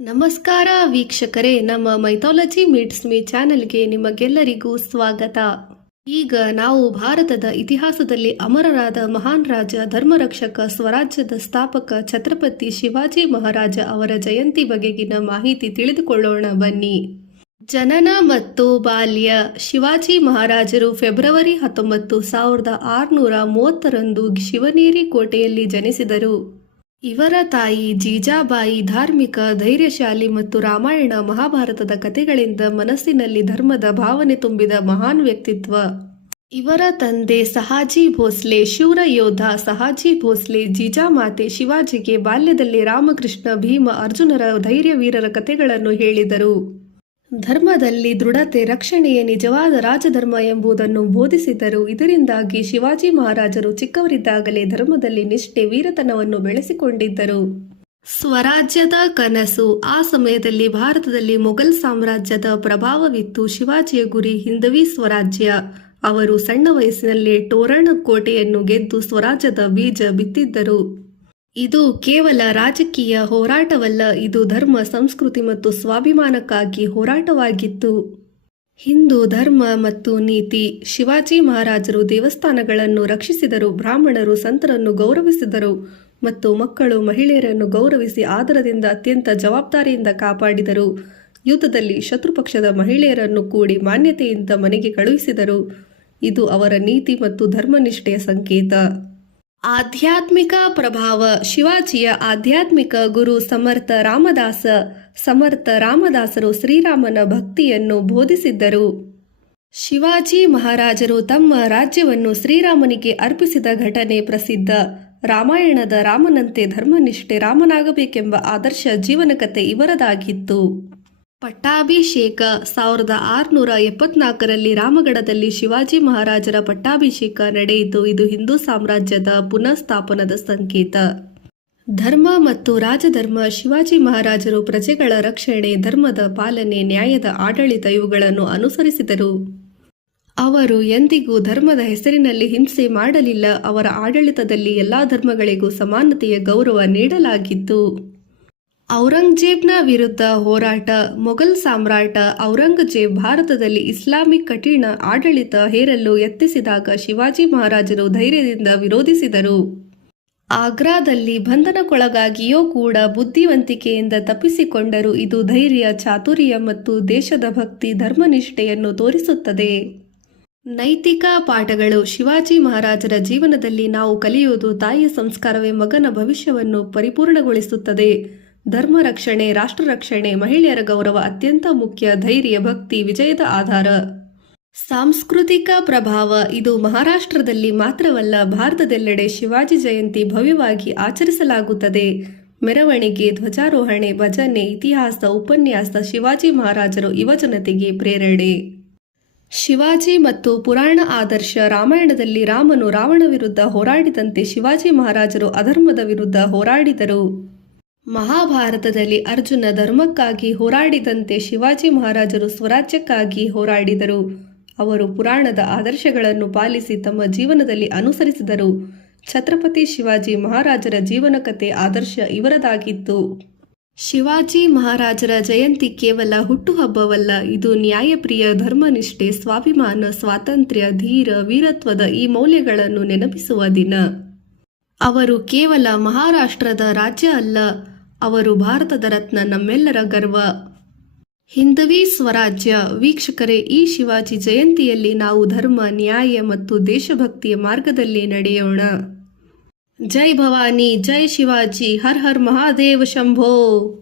ನಮಸ್ಕಾರ ವೀಕ್ಷಕರೇ, ನಮ್ಮ ಮೈಥಾಲಜಿ ಮೀಟ್ಸ್ ಮೀ ಚಾನೆಲ್ಗೆ ನಿಮಗೆಲ್ಲರಿಗೂ ಸ್ವಾಗತ. ಈಗ ನಾವು ಭಾರತದ ಇತಿಹಾಸದಲ್ಲಿ ಅಮರರಾದ ಮಹಾನ್ ರಾಜ, ಧರ್ಮರಕ್ಷಕ, ಸ್ವರಾಜ್ಯದ ಸ್ಥಾಪಕ ಛತ್ರಪತಿ ಶಿವಾಜಿ ಮಹಾರಾಜ ಅವರ ಜಯಂತಿ ಬಗೆಗಿನ ಮಾಹಿತಿ ತಿಳಿದುಕೊಳ್ಳೋಣ ಬನ್ನಿ. ಜನನ ಮತ್ತು ಬಾಲ್ಯ. ಶಿವಾಜಿ ಮಹಾರಾಜರು ಫೆಬ್ರವರಿ ಹತ್ತೊಂಬತ್ತು ಸಾವಿರದ ಆರುನೂರ ಮೂವತ್ತರಂದು ಶಿವನೇರಿ ಕೋಟೆಯಲ್ಲಿ ಜನಿಸಿದರು. ಇವರ ತಾಯಿ ಜೀಜಾಬಾಯಿ ಧಾರ್ಮಿಕ, ಧೈರ್ಯಶಾಲಿ ಮತ್ತು ರಾಮಾಯಣ ಮಹಾಭಾರತದ ಕಥೆಗಳಿಂದ ಮನಸ್ಸಿನಲ್ಲಿ ಧರ್ಮದ ಭಾವನೆ ತುಂಬಿದ ಮಹಾನ್ ವ್ಯಕ್ತಿತ್ವ. ಇವರ ತಂದೆ ಸಹಾಜಿ ಭೋಸ್ಲೆ, ಶೂರ ಯೋಧ ಸಹಾಜಿ ಭೋಸ್ಲೆ, ಜೀಜಾಮಾತೆ ಶಿವಾಜಿಗೆ ಬಾಲ್ಯದಲ್ಲಿ ರಾಮಕೃಷ್ಣ ಭೀಮ ಅರ್ಜುನರ ಧೈರ್ಯ ವೀರರ ಕಥೆಗಳನ್ನು ಹೇಳಿದರು. ಧರ್ಮದಲ್ಲಿ ದೃಢತೆ, ರಕ್ಷಣೆಯೇ ನಿಜವಾದ ರಾಜಧರ್ಮ ಎಂಬುದನ್ನು ಬೋಧಿಸಿದರು. ಇದರಿಂದಾಗಿ ಶಿವಾಜಿ ಮಹಾರಾಜರು ಚಿಕ್ಕವರಿದ್ದಾಗಲೇ ಧರ್ಮದಲ್ಲಿ ನಿಷ್ಠೆ, ವೀರತನವನ್ನು ಬೆಳೆಸಿಕೊಂಡಿದ್ದರು. ಸ್ವರಾಜ್ಯದ ಕನಸು. ಆ ಸಮಯದಲ್ಲಿ ಭಾರತದಲ್ಲಿ ಮೊಘಲ್ ಸಾಮ್ರಾಜ್ಯದ ಪ್ರಭಾವವಿತ್ತು. ಶಿವಾಜಿಯ ಗುರಿ ಹಿಂದವಿ ಸ್ವರಾಜ್ಯ. ಅವರು ಸಣ್ಣ ವಯಸ್ಸಿನಲ್ಲೇ ಟೋರಣ ಕೋಟೆಯನ್ನು ಗೆದ್ದು ಸ್ವರಾಜ್ಯದ ಬೀಜ ಬಿತ್ತಿದ್ದರು. ಇದು ಕೇವಲ ರಾಜಕೀಯ ಹೋರಾಟವಲ್ಲ, ಇದು ಧರ್ಮ, ಸಂಸ್ಕೃತಿ ಮತ್ತು ಸ್ವಾಭಿಮಾನಕ್ಕಾಗಿ ಹೋರಾಟವಾಗಿತ್ತು. ಹಿಂದೂ ಧರ್ಮ ಮತ್ತು ನೀತಿ, ಶಿವಾಜಿ ಮಹಾರಾಜರು ದೇವಸ್ಥಾನಗಳನ್ನು ರಕ್ಷಿಸಿದರು, ಬ್ರಾಹ್ಮಣರು ಸಂತರನ್ನು ಗೌರವಿಸಿದರು ಮತ್ತು ಮಕ್ಕಳು ಮಹಿಳೆಯರನ್ನು ಗೌರವಿಸಿ ಆದರದಿಂದ ಅತ್ಯಂತ ಜವಾಬ್ದಾರಿಯಿಂದ ಕಾಪಾಡಿದರು. ಯುದ್ಧದಲ್ಲಿ ಶತ್ರುಪಕ್ಷದ ಮಹಿಳೆಯರನ್ನು ಕೂಡಿ ಮಾನ್ಯತೆಯಿಂದ ಮನೆಗೆ ಕಳುಹಿಸಿದರು. ಇದು ಅವರ ನೀತಿ ಮತ್ತು ಧರ್ಮನಿಷ್ಠೆಯ ಸಂಕೇತ. ಆಧ್ಯಾತ್ಮಿಕ ಪ್ರಭಾವ ಶಿವಾಜಿಯ ಆಧ್ಯಾತ್ಮಿಕ ಗುರು ಸಮರ್ಥ ರಾಮದಾಸ, ಸಮರ್ಥ ರಾಮದಾಸರು ಶ್ರೀರಾಮನ ಭಕ್ತಿಯನ್ನು ಬೋಧಿಸಿದ್ದರು. ಶಿವಾಜಿ ಮಹಾರಾಜರು ತಮ್ಮ ರಾಜ್ಯವನ್ನು ಶ್ರೀರಾಮನಿಗೆ ಅರ್ಪಿಸಿದ ಘಟನೆ ಪ್ರಸಿದ್ಧ. ರಾಮಾಯಣದ ರಾಮನಂತೆ ಧರ್ಮನಿಷ್ಠೆ ರಾಮನಾಗಬೇಕೆಂಬ ಆದರ್ಶ ಜೀವನಕತೆ ಇವರದಾಗಿತ್ತು. ಪಟ್ಟಾಭಿಷೇಕ ಸಾವಿರದ ಆರುನೂರ ಎಪ್ಪತ್ನಾಲ್ಕರಲ್ಲಿ ರಾಮಗಢದಲ್ಲಿ ಶಿವಾಜಿ ಮಹಾರಾಜರ ಪಟ್ಟಾಭಿಷೇಕ ನಡೆಯಿತು. ಇದು ಹಿಂದೂ ಸಾಮ್ರಾಜ್ಯದ ಪುನಃಸ್ಥಾಪನದ ಸಂಕೇತ. ಧರ್ಮ ಮತ್ತು ರಾಜಧರ್ಮ, ಶಿವಾಜಿ ಮಹಾರಾಜರು ಪ್ರಜೆಗಳ ರಕ್ಷಣೆ, ಧರ್ಮದ ಪಾಲನೆ, ನ್ಯಾಯದ ಆಡಳಿತ ಇವುಗಳನ್ನು ಅನುಸರಿಸಿದರು. ಅವರು ಎಂದಿಗೂ ಧರ್ಮದ ಹೆಸರಿನಲ್ಲಿ ಹಿಂಸೆ ಮಾಡಲಿಲ್ಲ. ಅವರ ಆಡಳಿತದಲ್ಲಿ ಎಲ್ಲಾ ಧರ್ಮಗಳಿಗೂ ಸಮಾನತೆಯ ಗೌರವ ನೀಡಲಾಗಿತ್ತು. ಔರಂಗಜೇಬ್ನ ವಿರುದ್ಧ ಹೋರಾಟ, ಮೊಘಲ್ ಸಾಮ್ರಾಟ ಔರಂಗಜೇಬ್ ಭಾರತದಲ್ಲಿ ಇಸ್ಲಾಮಿಕ್ ಕಠಿಣ ಆಡಳಿತ ಹೇರಲು ಯತ್ನಿಸಿದಾಗ ಶಿವಾಜಿ ಮಹಾರಾಜರು ಧೈರ್ಯದಿಂದ ವಿರೋಧಿಸಿದರು. ಆಗ್ರಾದಲ್ಲಿ ಬಂಧನಕ್ಕೊಳಗಾಗಿಯೂ ಕೂಡ ಬುದ್ಧಿವಂತಿಕೆಯಿಂದ ತಪ್ಪಿಸಿಕೊಂಡರು ಇದು ಧೈರ್ಯ, ಚಾತುರ್ಯ ಮತ್ತು ದೇಶದ ಭಕ್ತಿ, ಧರ್ಮನಿಷ್ಠೆಯನ್ನು ತೋರಿಸುತ್ತದೆ. ನೈತಿಕ ಪಾಠಗಳು ಶಿವಾಜಿ ಮಹಾರಾಜರ ಜೀವನದಲ್ಲಿ ನಾವು ಕಲಿಯುವುದು ತಾಯಿಯ ಸಂಸ್ಕಾರವೇ ಮಗನ ಭವಿಷ್ಯವನ್ನು ಪರಿಪೂರ್ಣಗೊಳಿಸುತ್ತದೆ. ಧರ್ಮ ರಕ್ಷಣೆ, ರಾಷ್ಟ್ರ ರಕ್ಷಣೆ, ಮಹಿಳೆಯರ ಗೌರವ ಅತ್ಯಂತ ಮುಖ್ಯ ಧೈರ್ಯ, ಭಕ್ತಿ, ವಿಜಯದ ಆಧಾರ. ಸಾಂಸ್ಕೃತಿಕ ಪ್ರಭಾವ ಇದು ಮಹಾರಾಷ್ಟ್ರದಲ್ಲಿ ಮಾತ್ರವಲ್ಲ, ಭಾರತದೆಲ್ಲೆಡೆ ಶಿವಾಜಿ ಜಯಂತಿ ಭವ್ಯವಾಗಿ ಆಚರಿಸಲಾಗುತ್ತದೆ. ಮೆರವಣಿಗೆ, ಧ್ವಜಾರೋಹಣೆ, ಭಜನೆ, ಇತಿಹಾಸ, ಉಪನ್ಯಾಸ ಶಿವಾಜಿ ಮಹಾರಾಜರು ಯುವಜನತೆಗೆ ಪ್ರೇರಣೆ. ಶಿವಾಜಿ ಮತ್ತು ಪುರಾಣ ಆದರ್ಶ ರಾಮಾಯಣದಲ್ಲಿ ರಾಮನು ರಾವಣ ವಿರುದ್ಧ ಹೋರಾಡಿದಂತೆ ಶಿವಾಜಿ ಮಹಾರಾಜರು ಅಧರ್ಮದ ವಿರುದ್ಧ ಹೋರಾಡಿದರು. ಮಹಾಭಾರತದಲ್ಲಿ ಅರ್ಜುನ ಧರ್ಮಕ್ಕಾಗಿ ಹೋರಾಡಿದಂತೆ ಶಿವಾಜಿ ಮಹಾರಾಜರು ಸ್ವರಾಜ್ಯಕ್ಕಾಗಿ ಹೋರಾಡಿದರು. ಅವರು ಪುರಾಣದ ಆದರ್ಶಗಳನ್ನು ಪಾಲಿಸಿ ತಮ್ಮ ಜೀವನದಲ್ಲಿ ಅನುಸರಿಸಿದರು. ಛತ್ರಪತಿ ಶಿವಾಜಿ ಮಹಾರಾಜರ ಜೀವನ ಕಥೆ ಆದರ್ಶ ಇವರದಾಗಿತ್ತು. ಶಿವಾಜಿ ಮಹಾರಾಜರ ಜಯಂತಿ ಕೇವಲ ಹುಟ್ಟುಹಬ್ಬವಲ್ಲ, ಇದು ನ್ಯಾಯಪ್ರಿಯ ಧರ್ಮನಿಷ್ಠೆ, ಸ್ವಾಭಿಮಾನ, ಸ್ವಾತಂತ್ರ್ಯ, ಧೀರ ವೀರತ್ವದ ಈ ಮೌಲ್ಯಗಳನ್ನು ನೆನಪಿಸುವ ದಿನ. ಅವರು ಕೇವಲ ಮಹಾರಾಷ್ಟ್ರದ ರಾಜ್ಯ ಅಲ್ಲ ಅವರು ಭಾರತದ ರತ್ನ ನಮ್ಮೆಲ್ಲರ ಗರ್ವ. ಹಿಂದವಿ ಸ್ವರಾಜ್ಯ. ವೀಕ್ಷಕರೇ, ಈ ಶಿವಾಜಿ ಜಯಂತಿಯಲ್ಲಿ ನಾವು ಧರ್ಮ, ನ್ಯಾಯ ಮತ್ತು ದೇಶಭಕ್ತಿಯ ಮಾರ್ಗದಲ್ಲಿ ನಡೆಯೋಣ. ಜೈ ಭವಾನಿ, ಜೈ ಶಿವಾಜಿ, ಹರ್ ಹರ್ ಮಹಾದೇವ ಶಂಭೋ.